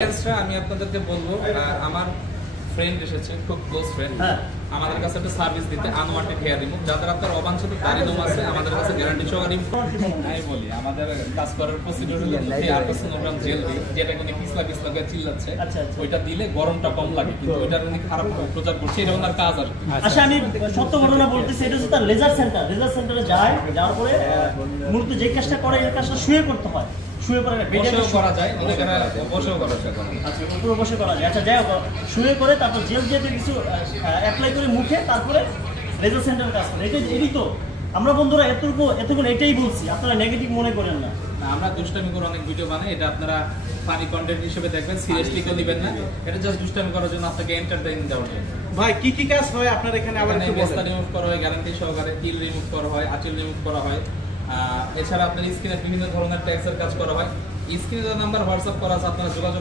আমি আপনাদেরকে বলবো আমার ফ্রেন্ড এসেছে, খুব ক্লোজ ফ্রেন্ড, আমাদের কাছে একটা সার্ভিস দিতে আনওয়ান্টেড হেয়ার রিমুভ, যাদের আপনার অবাঞ্ছিত দাড়ি দম আছে আমাদের কাছে গ্যারান্টি সহকারে। আমি বলি আমাদের কাজ করার প্রসিডিউর হলো হেয়ার পার্সোনোগ্রাম জেল দিই, যেটা কোনো পিছলা পিছলা করে চিল্লাচ্ছে, ওইটা দিলে গরমটা কম লাগে, কিন্তু ওইটার উনি খারাপ প্রচার করছে, এটা ওনার কাজ আর। আচ্ছা, আমি সত্য ঘটনা বলতেছি, এটা হচ্ছে তার লেজার সেন্টারে যায়, যাওয়ার পরে মূলত যে কাজটা করে এই কাজটা শুয়ে করতে হয়, শুয়ে করে করা যায়, অনেকেরা বসেও করা যায়। আচ্ছা, পুরো বসে করা যায়। আচ্ছা, যাই হোক, শুয়ে করে তারপর জেল দিয়ে কিছু অ্যাপ্লাই করে মুখে, তারপরে লেজার সেন্টার কাজ করে। এটাই তো আমরা বন্ধুরা এতক্ষণ এটাই বলছি, আপনারা নেগেটিভ মনে করেন না। আমরা দুষ্টামি করে অনেক ভিডিও বানাই, এটা আপনারা ফানি কন্টেন্ট হিসেবে দেখবেন, সিরিয়াসলি কেউ নেবেন না, এটা জাস্ট দুষ্টামি করার জন্য, আপনাকে এন্টারটেইন দেওয়ার জন্য। ভাই কি কি কাজ হয় আপনার এখানে? আবার একটু মেস্তা রিমুভ করা হয় গ্যারান্টি সহকারে, কিল রিমুভ করা হয়, আঁচিল রিমুভ করা হয়, এছাড়া আপনার স্কিনের বিভিন্ন ধরনের ট্যাক্সের কাজ করা হয়। স্ক্রিনে নাম্বার হোয়াটসঅ্যাপ করা আছে, আপনারা যোগাযোগ